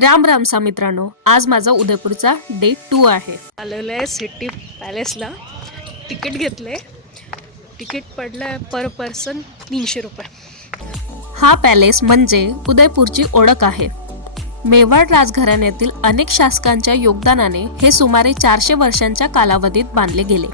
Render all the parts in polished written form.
राम राम सा मित्रांनो, आज माझा उदयपूरचा डे 2 आहे. आलेलं आहे सिटी पॅलेसला. तिकीट घेतले. तिकीट पडलं पर पर्सन 300 रुपये. हा पॅलेस म्हणजे उदयपूरची ओळख आहे. मेवाड राजघराण्यातील अनेक शासकांच्या योगदानाने हे सुमारे 400 वर्षांच्या कालावधीत बांधले गेले.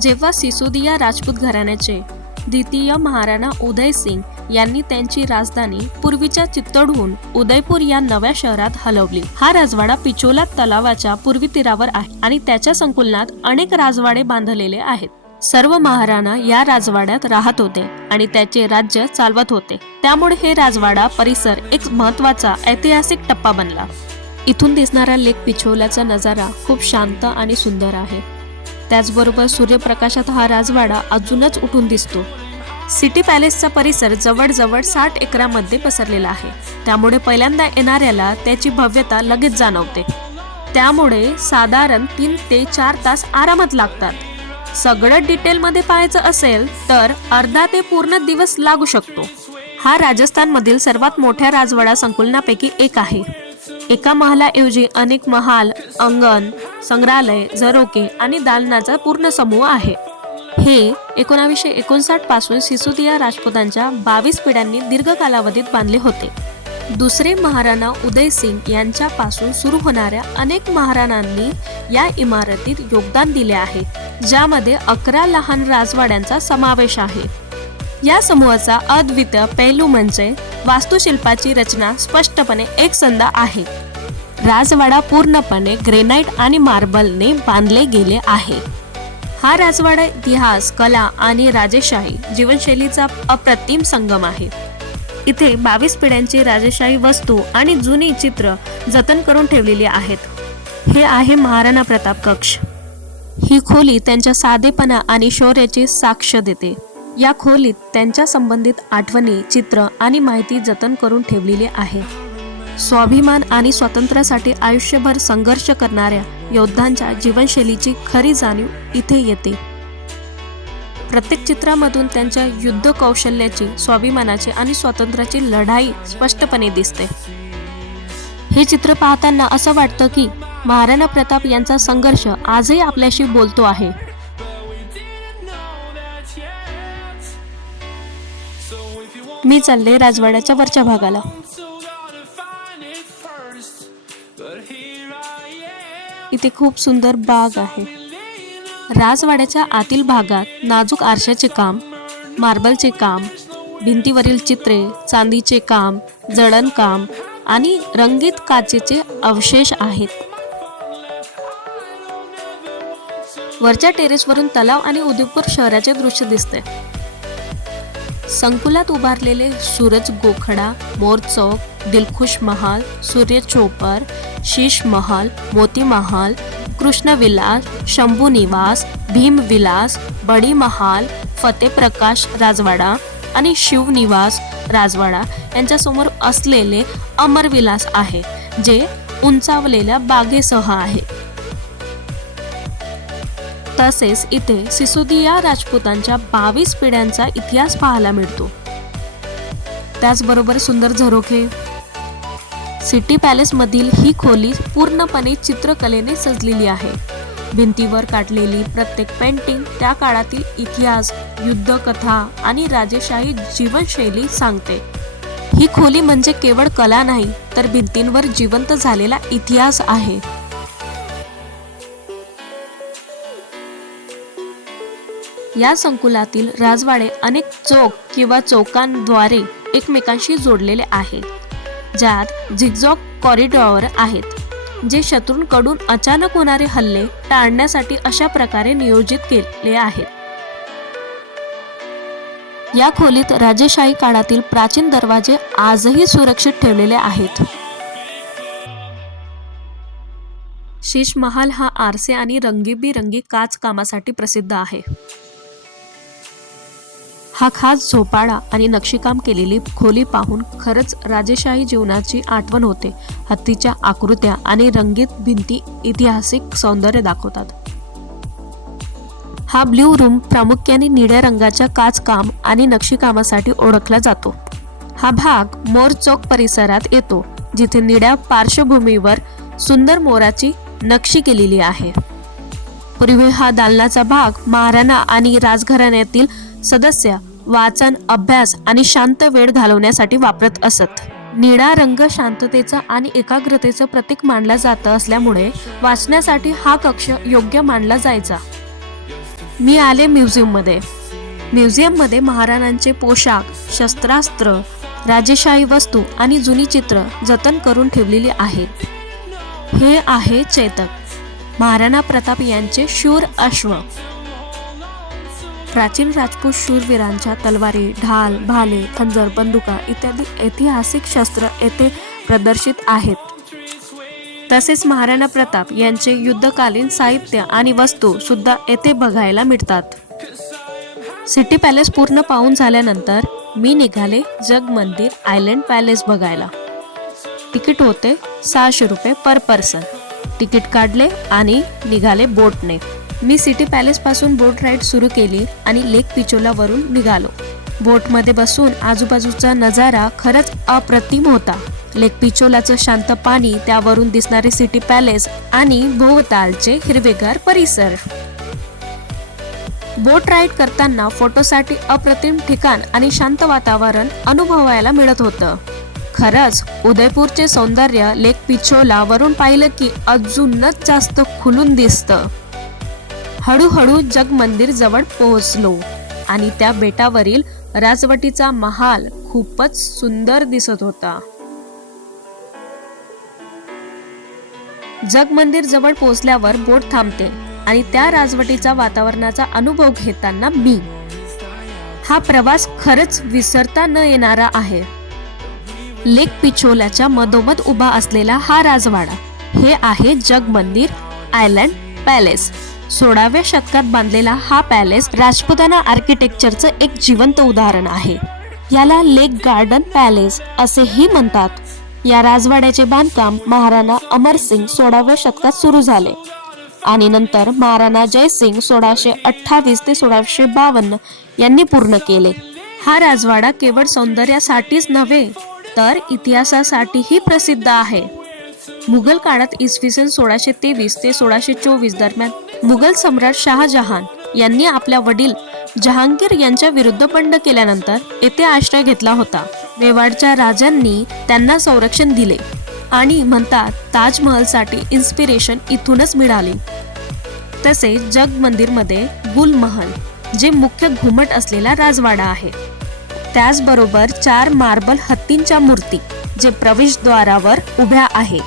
जेव्हा सिसोदिया राजपूत घराण्याचे द्वितीय महाराणा उदय सिंग यांनी त्यांची राजधानी पूर्वीच्या चित्तोडहून उदयपूर या नव्या शहरात हलवली. हा राजवाडा पिचोला तलावाच्या पूर्वी तीरावर आहे आणि त्याच्या संकुलनात अनेक राजवाडे बांधलेले आहेत. सर्व महाराणा या राजवाड्यात राहत होते आणि त्याचे राज्य चालवत होते. त्यामुळे हे राजवाडा परिसर एक महत्त्वाचा ऐतिहासिक टप्पा बनला. इथून दिसणारा लेक पिछोलाचा नजारा खूप शांत आणि सुंदर आहे. त्याचबरोबर सूर्यप्रकाशात हा राजवाडा अजूनच उठून दिसतो. सिटी पॅलेसचा परिसर जवळजवळ 60 एकरामध्ये पसरलेला आहे. त्यामुळे पहिल्यांदा येणाऱ्याला त्याची भव्यता लगेच जाणवते. त्यामुळे साधारण 3 ते 4 तास आरामात लागतात. सगळं डिटेलमध्ये पाहायचं असेल तर अर्धा ते पूर्ण दिवस लागू शकतो. हा राजस्थानमधील सर्वात मोठ्या राजवाडा संकुलनापैकी एक आहे. एका महालाऐवजी अनेक महाल, अंगण, संग्रहालय, झरोके आणि दालनाचा पूर्ण समूह आहे. हे 1959 पासून सिसोदिया राजपूतांच्या 22 पिढ्यांनी दीर्घ कालावधीत बांधले होते. दुसरे महाराणा उदय सिंग यांच्यापासून सुरू होणाऱ्या अनेक महाराणांनी या इमारतीत योगदान दिले आहे, ज्यामध्ये 11 लहान राजवाड्यांचा समावेश आहे. या समूहाचा अद्वितीय पैलू म्हणजे वास्तुशिल्पाची रचना स्पष्टपणे एकसंध आहे. राजवाडा पूर्णपणे ग्रेनाइट आणि मार्बलने बांधले गेले आहे. हा राजवाडा इतिहास, कला आणि राजेशाही जीवनशैलीचा अप्रतिम संगम आहे. इथे 22 पिढ्यांची राजेशाही वस्तू आणि जुनी चित्र जतन करून ठेवलेली आहेत. हे आहे महाराणा प्रताप कक्ष. ही खोली त्यांच्या साधेपणा आणि शौर्याची साक्ष देते. या खोलीत त्यांच्या संबंधित आठवणी, चित्र आणि माहिती जतन करून ठेवलेली आहे. स्वाभिमान आणि स्वातंत्र्यासाठी आयुष्यभर संघर्ष करणाऱ्या योद्धांच्या जीवनशैलीची खरी जाणीव इथे येते. प्रत्येक चित्रामधून त्यांच्या युद्ध कौशल्याची, स्वाभिमानाची आणि स्वातंत्र्याची लढाई स्पष्टपणे दिसते. हे चित्र पाहताना असं वाटतं की महाराणा प्रताप यांचा संघर्ष आजही आपल्याशी बोलतो आहे. मी चालले राजवाड्याच्या वरच्या भागाला. इथे खूप सुंदर बाग आहे. राजवाड्याच्या आतील भागात नाजूक आरशाचे काम, मार्बलचे काम, भिंतीवरील चित्रे, चांदीचे काम, जडण काम आणि रंगीत काचेचे अवशेष आहेत. वरच्या टेरेसवरून तलाव आणि उदयपूर शहराचे दृश्य दिसते. संकुलात उभारलेले सूरज गोखडा, मोर चौक, दिलखुश महाल, सूर्य चोपर, शीश महल, मोती महल, कृष्ण विलास, शंभू निवास, भीम विलास, बडी महाल, फतेह प्रकाश राजवाडा आणि शिव निवास राजवाडा यांच्यासमोर असलेले अमर विलास आहे, जे उंचावलेल्या बागेसह आहे. तसेच इथे सिसोदिया राजपूतांच्या 22 पिढ्यांचा इतिहास पाहायला मिळतो. त्याचबरोबर सुंदर झरोखे. सिटी पॅलेसमधील ही खोली पूर्णपणे चित्रकलेने सजलेली आहे. भिंतीवर काढलेली प्रत्येक पेंटिंग त्या काळातील इतिहास, युद्धकथा आणि राजेशाही जीवनशैली सांगते. ही खोली म्हणजे केवळ कला नाही, तर भिंतींवर जिवंत झालेला इतिहास आहे. या संकुलातील राजवाडे अनेक चौक किंवा चौकांद्वारे एकमेकांशी जोडलेले आहेत, ज्यात झिगझॅग कॉरिडॉर आहेत, जे शत्रूंकडून अचानक होणारे हल्ले टाळण्यासाठी अशा प्रकारे नियोजित केले आहेत. या खोलीत राजेशाही काळातील प्राचीन दरवाजे आजही सुरक्षित ठेवलेले आहेत. शीश महाल हा आरसे आणि रंगीबिरंगी काच कामासाठी प्रसिद्ध आहे. हा खास झोपाळा आणि नक्षीकाम केलेली खोली पाहून खरंच राजेशाही जीवनाची आठवण होते. हत्तीच्या आकृत्या आणि रंगीत भिंती ऐतिहासिक सौंदर्य दाखवतात. हा ब्ल्यू रूम प्रामुख्याने निळ्या रंगाच्या काचकाम आणि नक्षीकामासाठी ओळखला जातो. हा भाग मोर चौक परिसरात येतो. जिथे निळ्या पार्श्वभूमीवर सुंदर मोराची नक्षी केलेली आहे. पूर्वी हा दालनाचा भाग महाराणा आणि राजघराण्यातील सदस्य वाचन, अभ्यास आणि शांत वेळ घालवण्यासाठी वापरत असत. निळा रंग शांततेचा आणि एकाग्रतेचं प्रतीक मानला जात असल्यामुळे वाचण्यासाठी हा कक्ष योग्य मानला जायचा. मी आले म्युझियममध्ये. म्युझियममध्ये महाराणांचे पोशाख, शस्त्रास्त्र, राजेशाही वस्तू आणि जुनी चित्र जतन करून ठेवलेली आहेत. हे आहे चेतक, महाराणा प्रताप यांचे शूर अश्व. प्राचीन राजपूत शूरवीरांच्या तलवारी, ढाल, भाले, खंजर, बंदुका इत्यादी ऐतिहासिक शस्त्र येथे प्रदर्शित आहेत. तसेच महाराणा प्रताप यांचे युद्धकालीन साहित्य आणि वस्तू सुद्धा येथे बघायला मिळतात. सिटी पॅलेस पूर्ण पाहून झाल्यानंतर मी निघाले जगमंदिर आयलंड पॅलेस बघायला. तिकीट होते 600 रुपये पर पर्सन. तिकीट काढले आणि निघाले बोटने. मी सिटी पॅलेस पासून बोट राईड सुरू केली आणि लेक पिचोला वरून निघालो. बोटमध्ये बसून आजूबाजूचा नजारा खरंच अप्रतिम होता. लेक पिचोलाचं शांत पाणी, त्यावरून दिसणारे सिटी पॅलेस आणि भोवतालचे हिरवेगार परिसर. बोट राईड करताना फोटोसाठी अप्रतिम ठिकाण आणि शांत वातावरण अनुभवायला मिळत होतं. खरंच उदयपूरचे सौंदर्य लेक पिचोला वरून पाहिलं की अजूनच जास्त खुलून दिसतं. हळूहळू जगमंदिर जवळ पोहोचलो आणि त्या बेटावरील राजवटीचा महाल खूपच सुंदर दिसत होता. जगमंदिर जवळ पोहोचल्यावर बोट थांबते आणि त्या राजवटीचा वातावरणाचा अनुभव घेताना हा प्रवास खरंच विसरता न येणारा आहे. लेक पिचोलाच्या मधोमध उभा असलेला हा राजवाडा हे आहे जगमंदिर आयलंड पॅलेस. 16व्या शतकात बांधलेला हा पॅलेस राजपुताना आर्किटेक्चरचं एक जिवंत उदाहरण आहे. याला लेक गार्डन पॅलेस असेही म्हणतात. या राजवाड्याचे बांधकाम महाराणा अमरसिंग 16व्या शतकात सुरू झाले आणि नंतर महाराणा जयसिंग 1628 ते 1652 यांनी पूर्ण केले. हा राजवाडा केवळ सौंदर्यासाठीच नव्हे तर इतिहासासाठीही प्रसिद्ध आहे. मुघल काळात इसवी सन 1623 ते 1624 दरम्यान मुघल सम्राट शहाजहान यांनी आपल्या वडील जहांगीर यांच्या विरुद्ध बंड केल्यानंतर येथे आश्रय घेतला होता. मेवाडच्या राजांनी त्यांना संरक्षण दिले आणि म्हणतात ताजमहलसाठी इन्स्पिरेशन इथूनच मिळाली. तसेच जगमंदिरमध्ये गुलमहल जे मुख्य घुमट असलेला राजवाडा आहे. त्याचबरोबर 4 मार्बल हत्तींच्या मूर्ती जे प्रवेशद्वारावर उभ्या आहे.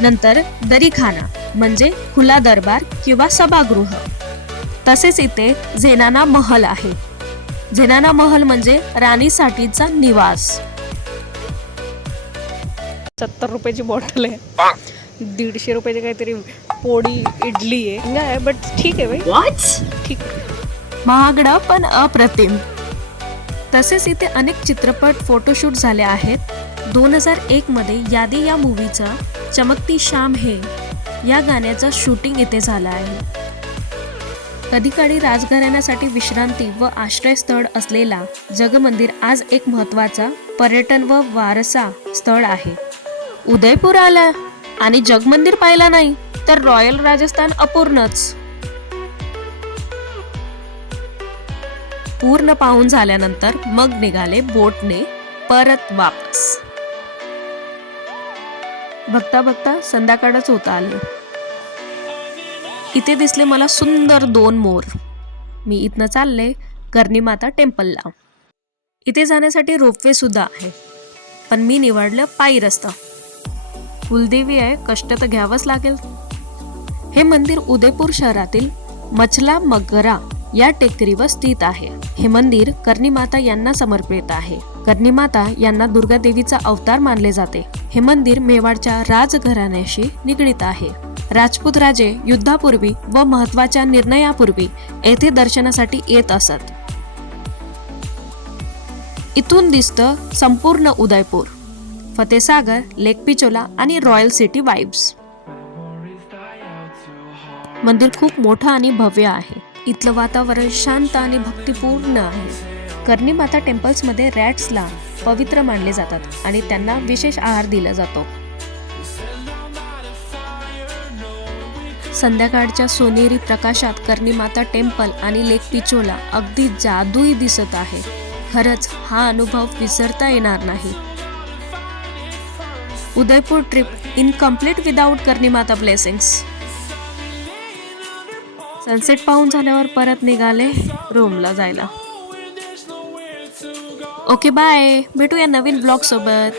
नंतर दरीखाना म्हणजे खुला दरबार किंवा सभागृह. तसेच इथे झेनाना महल आहे. झेनाना महल म्हणजे राणीसाठीचा निवास. 70 रुपयाची बॉटल आहे. 150 रुपयाची काहीतरी पोळी इडली आहे. बट ठीक आहे भाई, ठीक. महागडा पण अप्रतिम. तसेच इथे अनेक चित्रपट फोटोशूट झाले आहेत. 2001 मध्ये यादी या मूवीचा चमकती शाम है या गाण्याचं शूटिंग इथे झालं आहे. कधीकाळी राजघराण्यासाठी विश्रांती व आश्रयस्थळ असलेला जगमंदिर आज एक महत्त्वाचा पर्यटन व वारसा स्थळ आहे. उदयपूर आला आणि जगमंदिर पाहिला नाही तर रॉयल राजस्थान अपूर्णच. पूर्ण पाहून झाल्यानंतर मग निघाले बोटने परत वापस. बघता बघता संध्याकाळच होत आले. इथे दिसले मला सुंदर 2 मोर. मी इथनं चालले कर्णीमाता टेम्पलला. इथे जाण्यासाठी रोपवे सुद्धा आहे, पण मी निवडलं पायी रस्ता. कुलदेवी आहे, कष्ट तर घ्यावंच लागेल. हे मंदिर उदयपूर शहरातील मचला मगरा या टेकडीवर स्थित आहे. हे मंदिर कर्णीमाता यांना समर्पित आहे. कर्णीमाता यांना दुर्गा देवीचा अवतार मानले जाते. हे मंदिर मेवाडच्या राजघराण्याशी निगडित आहे. राजपूत राजे युद्धापूर्वी व महत्त्वाच्या निर्णयापूर्वी येथे दर्शनासाठी येत असत. इथून दिसतं संपूर्ण उदयपूर, फतेसागर, लेक पिचोला आणि रॉयल सिटी वाइब्स. मंदिर खूप मोठं आणि भव्य आहे. इथलं वातावरण शांत आणि भक्तिपूर्ण आहे. कर्णीमाता टेम्पल्समध्ये रॅट्सला पवित्र मानले जातात आणि त्यांना विशेष आहार दिला जातो. संध्याकाळच्या सोनेरी प्रकाशात कर्णीमाता टेम्पल आणि लेक पिचोला अगदी जादुई दिसत आहे. खरंच हा अनुभव विसरता येणार नाही. Udaipur trip incomplete without Karnimata blessings. Sunset पाहून झाल्यावर परत निघाले रूमला जायला. ओके बाय, भेटूया नवीन ब्लॉग सोबत.